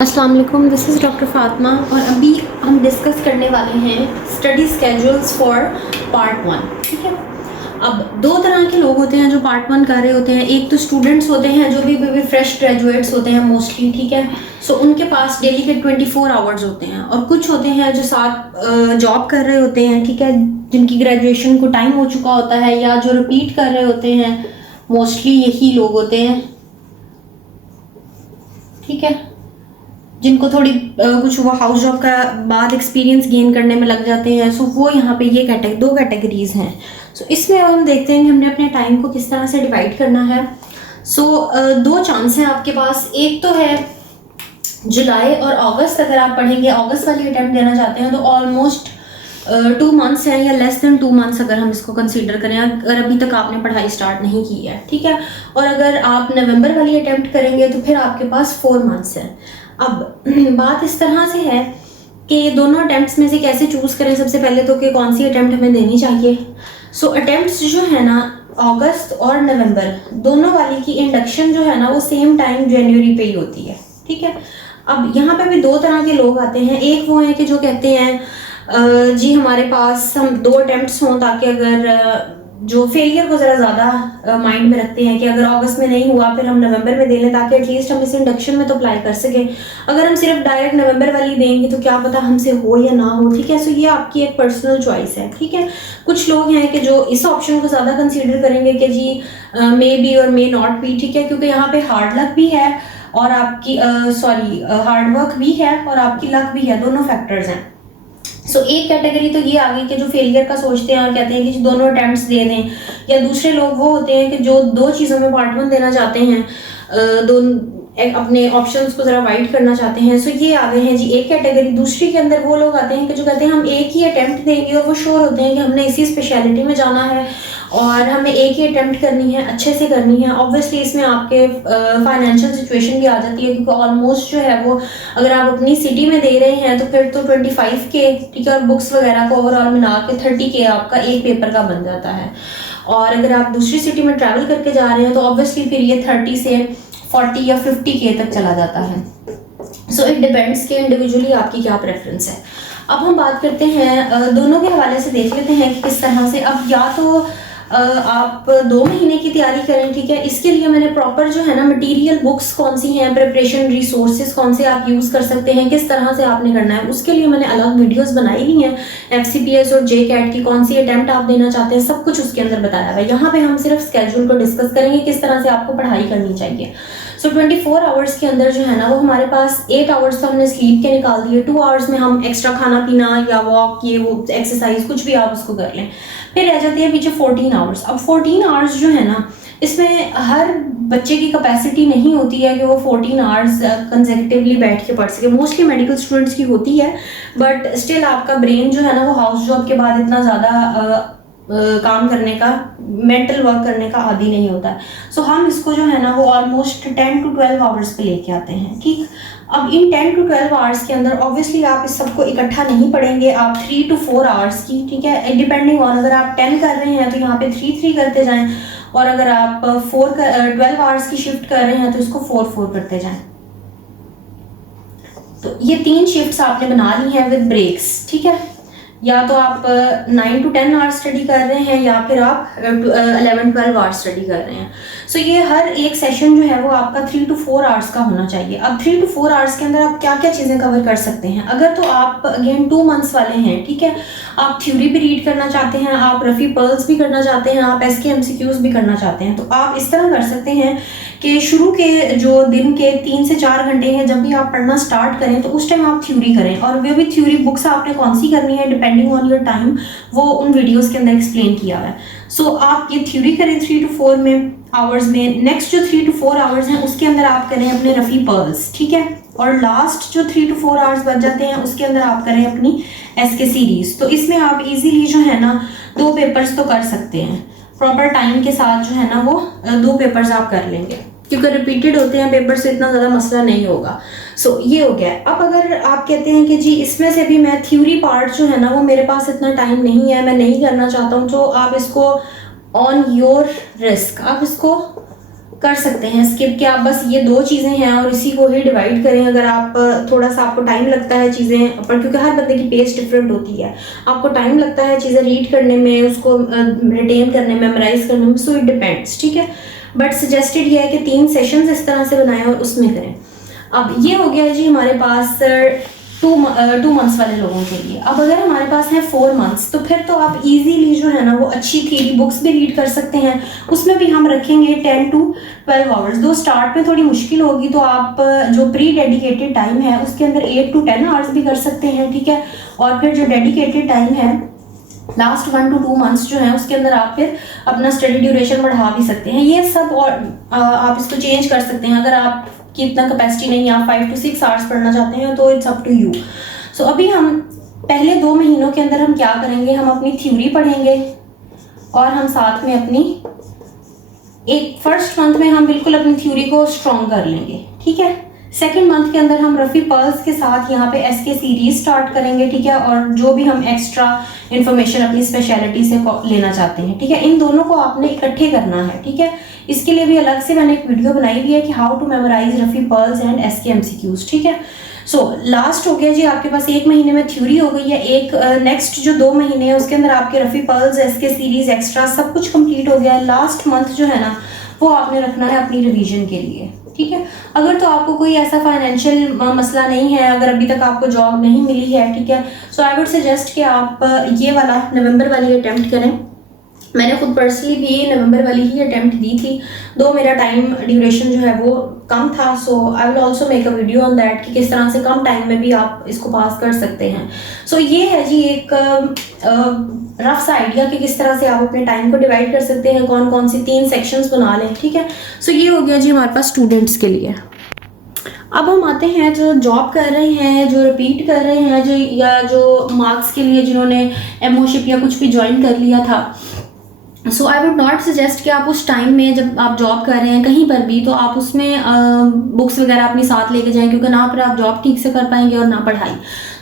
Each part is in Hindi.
अस्सलाम वालेकुम, दिस इज़ डॉक्टर फातिमा और अभी हम डिस्कस करने वाले हैं स्टडी स्केड्यूल्स फॉर पार्ट 1। ठीक है, अब दो तरह के लोग होते हैं जो पार्ट 1 कर रहे होते हैं। एक तो स्टूडेंट्स होते हैं जो भी फ्रेश ग्रेजुएट्स होते हैं मोस्टली। ठीक है, सो उनके पास डेली के 24 आवर्स होते हैं, और कुछ होते हैं जो साथ जॉब कर रहे होते हैं। ठीक है, जिनकी ग्रेजुएशन को टाइम हो चुका होता है या जो रिपीट कर रहे होते हैं, मोस्टली यही लोग होते हैं। ठीक है, जिनको थोड़ी कुछ वो हाउस जॉब का बाद एक्सपीरियंस गेन करने में लग जाते हैं। सो वो यहाँ पे ये दो कैटेगरीज हैं। सो इसमें हम देखते हैं कि हमने अपने टाइम को किस तरह से डिवाइड करना है। सो दो चांस हैं आपके पास। एक तो है जुलाई और अगस्त। अगर आप पढ़ेंगे, अगस्त वाली अटैम्प्ट देना चाहते हैं, तो ऑलमोस्ट 2 मंथ्स हैं या लेस देन 2 मंथ्स अगर हम इसको कंसीडर करें, अगर अभी तक आपने पढ़ाई स्टार्ट नहीं की है। ठीक है, और अगर आप नवंबर वाली अटैम्प्ट करेंगे तो फिर आपके पास 4 मंथ्स है। अब बात इस तरह से है कि दोनों अटैम्प्ट्स में से कैसे चूज़ करें। सबसे पहले तो कि कौन सी अटैम्प्ट हमें देनी चाहिए। सो अटैम्प्ट्स जो है ना, अगस्त और नवंबर दोनों वाली की इंडक्शन जो है ना वो सेम टाइम जनवरी पे ही होती है। ठीक है, अब यहाँ पे भी दो तरह के लोग आते हैं। एक वो हैं कि जो कहते हैं जी हमारे पास हम 2 अटैम्प्ट्स हों, ताकि अगर जो फेलियर को ज़रा ज़्यादा माइंड में रखते हैं कि अगर अगस्त में नहीं हुआ फिर हम नवंबर में दे लें, ताकि एटलीस्ट हम इस इंडक्शन में तो अप्लाई कर सकें। अगर हम सिर्फ डायरेक्ट नवंबर वाली देंगे तो क्या पता हमसे हो या ना हो। ठीक है, सो ये आपकी एक पर्सनल चॉइस है। ठीक है, कुछ लोग हैं कि जो इस ऑप्शन को ज़्यादा कंसीडर करेंगे कि जी मे बी और मे नॉट बी। ठीक है, क्योंकि यहाँ पे हार्ड लक भी है और आपकी हार्ड वर्क भी है और आपकी लक भी है, दोनों फैक्टर्स हैं। सो एक कैटेगरी तो ये आ गई कि जो फेलियर का सोचते हैं और कहते हैं कि दोनों अटैम्प्ट्स दे दें, या दूसरे लोग वो होते हैं कि जो 2 चीज़ों में पार्ट 1 देना चाहते हैं, अपने ऑप्शंस को ज़रा वाइड करना चाहते हैं। सो ये आ गए हैं जी एक कैटेगरी। दूसरी के अंदर वो लोग आते हैं कि जो कहते हैं हम एक ही अटैम्प्ट देंगे और वो श्योर होते हैं कि हमने इसी स्पेशलिटी में जाना है और हमें एक ही अटैम्प्ट करनी है, अच्छे से करनी है। ऑब्वियसली इसमें आपके फाइनेंशियल सिचुएशन भी आ जाती है, क्योंकि ऑलमोस्ट जो है वो अगर आप अपनी सिटी में दे रहे हैं तो फिर तो 25K, ठीक है, और बुक्स वगैरह को ओवरऑल मिला के 30K आपका एक पेपर का बन जाता है। और अगर आप दूसरी सिटी में ट्रैवल करके जा रहे हैं तो ऑब्वियसली फिर ये 30 से 40 या 50K तक चला जाता है। सो इट डिपेंड्स कि इंडिविजुअली आपकी क्या प्रेफरेंस है। अब हम बात करते हैं दोनों के हवाले से, देख लेते हैं कि किस तरह से। अब या तो आप 2 महीने की तैयारी करें। ठीक है, इसके लिए मैंने प्रॉपर जो है ना मटेरियल बुक्स कौन सी हैं, प्रिपरेशन रिसोर्सेज कौन से आप यूज़ कर सकते हैं, किस तरह से आपने करना है, उसके लिए मैंने अलग वीडियोस बनाई हुई हैं। FCPS और JCAT की कौन सी अटैम्प्ट आप देना चाहते हैं, सब कुछ उसके अंदर बताया हुआ है। यहाँ पे हम सिर्फ स्केड्यूल को डिस्कस करेंगे, किस तरह से आपको पढ़ाई करनी चाहिए। सो 24 आवर्स के अंदर जो है ना वो हमारे पास 8 आवर्स तो हमने स्लीप के निकाल दिए। 2 आवर्स में हम एक्स्ट्रा खाना पीना या वॉक, ये वो एक्सरसाइज कुछ भी आप उसको कर लें। फिर रह जाती है पीछे 14 आवर्स। अब 14 आवर्स जो है ना, इसमें हर बच्चे की कैपेसिटी नहीं होती है कि वो 14 आवर्स कंसेक्यूटिवली बैठ के पढ़ सके। मोस्टली मेडिकल स्टूडेंट्स की होती है, बट स्टिल आपका ब्रेन जो है ना वो हाउस जॉब के बाद इतना ज़्यादा काम करने का, मेंटल वर्क करने का आदी नहीं होता है। सो हम इसको जो है ना वो ऑलमोस्ट 10 to 12 आवर्स पे लेके आते हैं। ठीक, अब इन 10 to 12 आवर्स के अंदर ऑब्वियसली आप इस सबको इकट्ठा नहीं पढ़ेंगे, आप 3 to 4 आवर्स की, ठीक है, डिपेंडिंग ऑन, अगर आप 10 कर रहे हैं तो यहाँ पे 3 करते जाएं, और अगर आप 12 आवर्स की शिफ्ट कर रहे हैं तो इसको 4 करते जाएं। तो ये 3 शिफ्ट्स आपने बना ली हैं विद ब्रेक्स। ठीक है, या तो आप 9 to 10 आवर्स स्टडी कर रहे हैं या फिर आप 11-12 आवर्स स्टडी कर रहे हैं। सो ये हर एक सेशन जो है वो आपका 3 to 4 आवर्स का होना चाहिए। अब 3 to 4 आवर्स के अंदर आप क्या क्या चीज़ें कवर कर सकते हैं। अगर तो आप अगेन 2 मंथ्स वाले हैं, ठीक है, आप थ्योरी भी रीड करना चाहते हैं, आप रफ़ी पर्ल्स भी करना चाहते हैं, आप SK MCQs भी करना चाहते हैं, तो आप इस तरह कर सकते हैं कि शुरू के जो दिन के 3 से 4 घंटे हैं, जब भी आप पढ़ना स्टार्ट करें तो उस टाइम आप थ्योरी करें, और वो भी थ्योरी बुक्स आपने कौन सी करनी है डिपेंडिंग ऑन योर टाइम, वो उन वीडियोस के अंदर एक्सप्लेन किया हुआ है। सो आप ये थ्योरी करें 3 to 4 में आवर्स में। नेक्स्ट जो 3 to 4 आवर्स हैं उसके अंदर आप करें अपने रफ़ी पर्ल्स, ठीक है, और लास्ट जो 3 to 4 आवर्स बच जाते हैं उसके अंदर आप करें अपनी SK सीरीज। तो इसमें आप इजीली जो है ना 2 पेपर्स तो कर सकते हैं, प्रॉपर टाइम के साथ जो है ना वो 2 पेपर्स आप कर लेंगे, क्योंकि रिपीटेड होते हैं पेपर से इतना ज़्यादा मसला नहीं होगा। सो ये हो गया। अब अगर आप कहते हैं कि जी इसमें से भी मैं थ्योरी पार्ट जो है ना वो मेरे पास इतना टाइम नहीं है, मैं नहीं करना चाहता हूँ, तो आप इसको ऑन योर रिस्क आप इसको कर सकते हैं स्किप, कि आप बस ये 2 चीज़ें हैं और इसी को ही डिवाइड करें। अगर आप थोड़ा सा आपको टाइम लगता है चीज़ें पर, क्योंकि हर बंदे की पेस डिफरेंट होती है, आपको टाइम लगता है चीज़ें रीड करने में, उसको रिटेन करने में, मेमोराइज करने में, सो इट डिपेंड्स, ठीक है। बट सजेस्टेड ये है कि 3 सेशंस इस तरह से बनाएं और उसमें करें। अब ये हो गया जी हमारे पास 2 मंथ्स वाले लोगों के लिए। अब अगर हमारे पास है 4 मंथ्स, तो फिर तो आप इजीली जो है ना वो अच्छी थ्योरी बुक्स भी रीड कर सकते हैं। उसमें भी हम रखेंगे 10 to 12 आवर्स। दो स्टार्ट में थोड़ी मुश्किल होगी, तो आप जो प्री डेडिकेटेड टाइम है उसके अंदर 8 to 10 आवर्स भी कर सकते हैं, ठीक है। और फिर जो डेडिकेटेड टाइम है लास्ट 1 to 2 मंथ्स जो है उसके अंदर आप फिर अपना स्टडी ड्यूरेशन बढ़ा भी सकते हैं। ये सब और आप इसको चेंज कर सकते हैं। अगर आप की इतना कैपेसिटी नहीं है, आप 5 to 6 आवर्स पढ़ना चाहते हैं, तो इट्स अप टू यू। सो अभी हम पहले 2 महीनों के अंदर हम क्या करेंगे, हम अपनी थ्योरी पढ़ेंगे और हम साथ में अपनी एक फर्स्ट मंथ में हम बिल्कुल अपनी थ्योरी को स्ट्रॉन्ग कर लेंगे, ठीक है। सेकेंड मंथ के अंदर हम रफ़ी पर्ल्स के साथ यहाँ पे एसके सीरीज स्टार्ट करेंगे, ठीक है। और जो भी हम एक्स्ट्रा इन्फॉर्मेशन अपनी स्पेशलिटी से लेना चाहते हैं, ठीक है, इन दोनों को आपने इकट्ठे करना है, ठीक है। इसके लिए भी अलग से मैंने एक वीडियो बनाई हुई है कि how to memorize Rafi pearls and SK MCQs, ठीक है। सो लास्ट हो गया जी, आपके पास 1 महीने में थ्योरी हो गई है। एक नेक्स्ट जो 2 महीने हैं उसके अंदर आपके Rafi pearls, SK series, extra सब कुछ कंप्लीट हो गया है। लास्ट मंथ जो है ना वो आपने रखना है अपनी रिवीजन के लिए, ठीक है। अगर तो आपको कोई ऐसा फाइनेंशियल मसला नहीं है, अगर अभी तक आपको जॉब नहीं मिली है, ठीक है, सो आई वुड सजेस्ट कि आप ये वाला नवंबर वाली अटेम्प्ट करें। मैंने खुद पर्सनली भी नवंबर वाली ही अटेम्प्ट दी थी, दो मेरा टाइम ड्यूरेशन जो है वो कम था। So I will also make a video on that कि किस तरह से कम टाइम में भी आप इसको पास कर सकते हैं। सो ये है जी एक रफ सा आइडिया कि किस तरह से आप अपने टाइम को डिवाइड कर सकते हैं, कौन कौन सी 3 सेक्शंस बना लें, ठीक है। सो ये हो गया जी हमारे पास स्टूडेंट्स के लिए। अब हम आते हैं जो जॉब कर रहे हैं, जो रिपीट कर रहे हैं, जो या जो मार्क्स के लिए जिन्होंने एमओशिप या कुछ भी ज्वाइन कर लिया था। So I would not suggest कि आप उस टाइम में जब आप जॉब कर रहे हैं कहीं पर भी, तो आप उसमें बुक्स वगैरह अपनी साथ लेके जाएं, क्योंकि ना फिर आप जॉब ठीक से कर पाएंगे और ना पढ़ाई।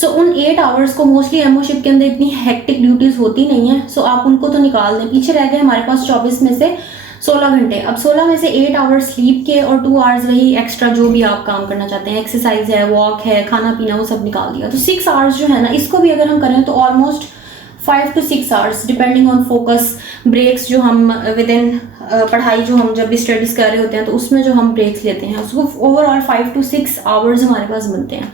सो उन 8 आवर्स को मोस्टली एमओशिप के अंदर इतनी हेक्टिक ड्यूटीज़ होती नहीं है, सो आप उनको तो निकाल दें। पीछे रह गए हमारे पास 24 में से 16 घंटे। अब 16 में से 8 आवर्स स्लीप के और 2 आवर्स वही एक्स्ट्रा जो भी आप काम करना चाहते हैं, एक्सरसाइज है, वॉक है, खाना पीना, वो सब निकाल दिया। तो 6 आवर्स जो है ना, इसको भी अगर हम करें तो almost 5 to 6 hours depending on focus. Breaks जो हम विद इन पढ़ाई जो हम जब भी स्टडीज़ कर रहे होते हैं तो उसमें जो हम ब्रेक्स लेते हैं, उसको ओवरऑल 5 to 6 आवर्स हमारे पास बनते हैं।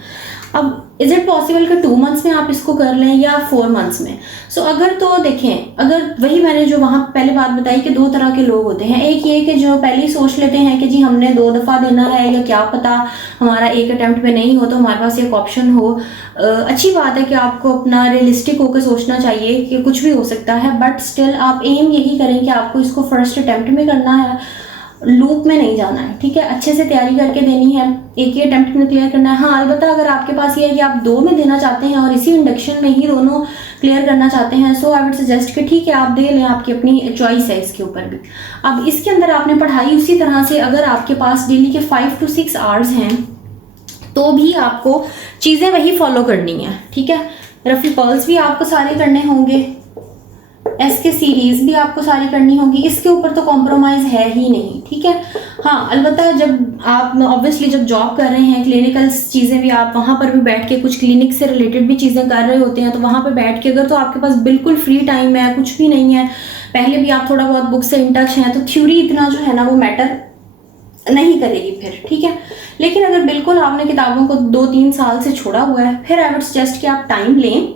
अब इज़ इट पॉसिबल कि 2 मंथ्स में आप इसको कर लें या 4 मंथ्स में? सो अगर तो देखें, अगर वही मैंने जो वहाँ पहले बात बताई कि 2 तरह के लोग होते हैं। एक ये कि जो पहले ही सोच लेते हैं कि जी हमने 2 दफ़ा देना है, या क्या पता हमारा एक अटैम्प्ट पे नहीं हो तो हमारे पास एक ऑप्शन हो। अच्छी बात है कि आपको अपना रियलिस्टिक होकर सोचना चाहिए कि कुछ भी हो सकता है, बट स्टिल आप एम यही करें कि आपको इसको फर्स्ट अटैम्प्ट में करना है, लूप में नहीं जाना है, ठीक है। अच्छे से तैयारी करके देनी है, एक ही अटेम्प्ट में क्लियर करना है। हाँ, अलबत्ता अगर आपके पास ये है कि आप 2 में देना चाहते हैं और इसी इंडक्शन में ही दोनों क्लियर करना चाहते हैं, सो आई वुड सजेस्ट कि ठीक है आप दे लें, आपकी अपनी चॉइस है इसके ऊपर भी। अब इसके अंदर आपने पढ़ाई उसी तरह से, अगर आपके पास डेली के 5 to 6 आवर्स हैं तो भी आपको चीज़ें वही फॉलो करनी है, ठीक है। रफ़ी पर्ल्स भी आपको सारे करने होंगे, एसके सीरीज भी आपको सारी करनी होगी, इसके ऊपर तो कॉम्प्रोमाइज़ है ही नहीं, ठीक है। हाँ, अलबत्ता जब आप ऑब्वियसली जब जॉब कर रहे हैं, क्लिनिकल चीज़ें भी आप वहाँ पर भी बैठ के कुछ क्लिनिक से रिलेटेड भी चीज़ें कर रहे होते हैं, तो वहाँ पर बैठ के अगर तो आपके पास बिल्कुल फ्री टाइम है, कुछ भी नहीं है, पहले भी आप थोड़ा बहुत बुक से इन टच हैं, तो थ्योरी इतना जो है ना वो मैटर नहीं करेगी फिर, ठीक है। लेकिन अगर बिल्कुल आपने किताबों को 2-3 साल से छोड़ा हुआ है, फिर आई वुड सजेस्ट कि आप टाइम लें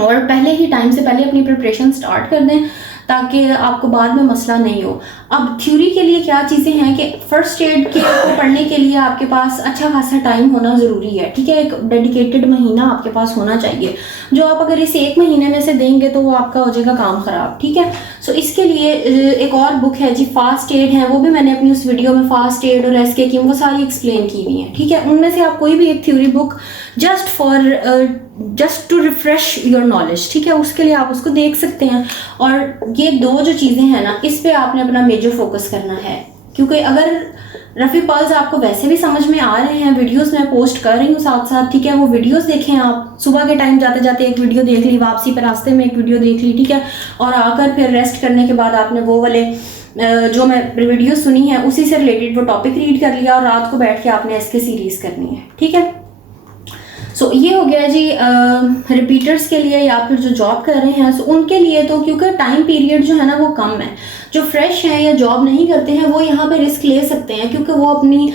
और पहले ही टाइम से पहले अपनी प्रिपरेशन स्टार्ट कर दें, ताकि आपको बाद में मसला नहीं हो। अब थ्योरी के लिए क्या चीज़ें हैं कि फर्स्ट एड के को पढ़ने के लिए आपके पास अच्छा खासा टाइम होना ज़रूरी है, ठीक है। एक डेडिकेटेड महीना आपके पास होना चाहिए, जो आप अगर इस 1 महीने में से देंगे तो वो आपका हो जाएगा काम ख़राब, ठीक है। सो इसके लिए एक और बुक है जी, फास्ट एड है, वो भी मैंने अपनी उस वीडियो में फास्ट एड और एसके की वो सारी एक्सप्लेन की हुई है, ठीक है। उनमें से आप कोई भी एक theory book just to refresh your knowledge, ठीक है, उसके लिए आप उसको देख सकते हैं। और ये 2 जो चीज़ें हैं ना, इस पे आपने अपना मेजर फोकस करना है, क्योंकि अगर रफ़ी पर्ल्स आपको वैसे भी समझ में आ रहे हैं, वीडियोस मैं पोस्ट कर रही हूँ साथ साथ, ठीक है, वो वीडियोस देखें आप। सुबह के टाइम जाते जाते एक वीडियो देख ली, वापसी पर रास्ते में एक वीडियो देख ली, ठीक है, और आकर फिर रेस्ट करने के बाद आपने वो वाले जो मैं वीडियो सुनी है उसी से रिलेटेड वो टॉपिक रीड कर लिया और रात को बैठ के आपने इसके सीरीज़ करनी है, ठीक है। सो ये हो गया जी रिपीटर्स के लिए या फिर जो जॉब कर रहे हैं, सो उनके लिए तो क्योंकि टाइम पीरियड जो है ना वो कम है। जो फ्रेश हैं या जॉब नहीं करते हैं वो यहाँ पे रिस्क ले सकते हैं क्योंकि वो अपनी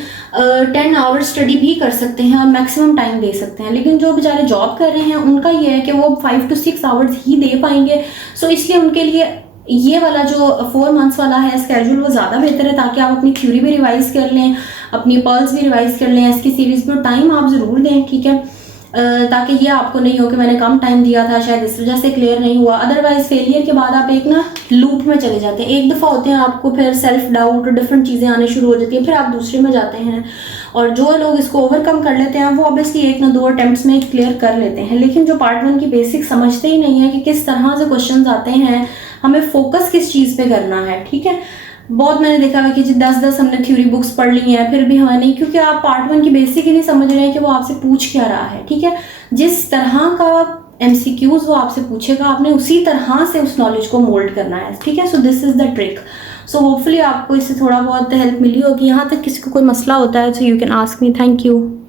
10 आवर्स स्टडी भी कर सकते हैं और मैक्सिमम टाइम दे सकते हैं। लेकिन जो बेचारे जॉब कर रहे हैं उनका ये है कि वो 5 to 6 आवर्स ही दे पाएंगे। सो इसलिए उनके लिए ये वाला जो 4 मंथ्स वाला है स्केड्यूल वो ज़्यादा बेहतर है, ताकि आप अपनी थ्योरी भी रिवाइज कर लें, अपनी पर्ल्स भी रिवाइज कर लें, इसकी सीरीज़ पर टाइम आप ज़रूर दें, ठीक है, ताकि ये आपको नहीं हो कि मैंने कम टाइम दिया था शायद इस वजह से क्लियर नहीं हुआ। अदरवाइज फेलियर के बाद आप एक ना लूप में चले जाते हैं। एक दफ़ा होते हैं आपको फिर सेल्फ डाउट और डिफरेंट चीज़ें आने शुरू हो जाती हैं, फिर आप दूसरे में जाते हैं। और जो लोग इसको ओवरकम कर लेते हैं वो ऑब्वियसली 1 ना 2 अटैम्प्ट्स में क्लियर कर लेते हैं। लेकिन जो पार्ट 1 की बेसिक समझते ही नहीं है कि किस तरह से क्वेश्चन आते हैं, हमें फोकस किस चीज़ पे करना है, ठीक है। बहुत मैंने देखा है कि जी 10-10 हमने थ्योरी बुक्स पढ़ ली हैं फिर भी हमें नहीं, क्योंकि आप पार्ट 1 की बेसिक ही नहीं समझ रहे हैं कि वो आपसे पूछ क्या रहा है, ठीक है। जिस तरह का MCQs वो आपसे पूछेगा आपने उसी तरह से उस नॉलेज को मोल्ड करना है, ठीक है। So this is the trick. So hopefully आपको इससे थोड़ा बहुत हेल्प मिली होगी। यहाँ तक किसी को कोई मसला होता है so you can ask me. Thank you.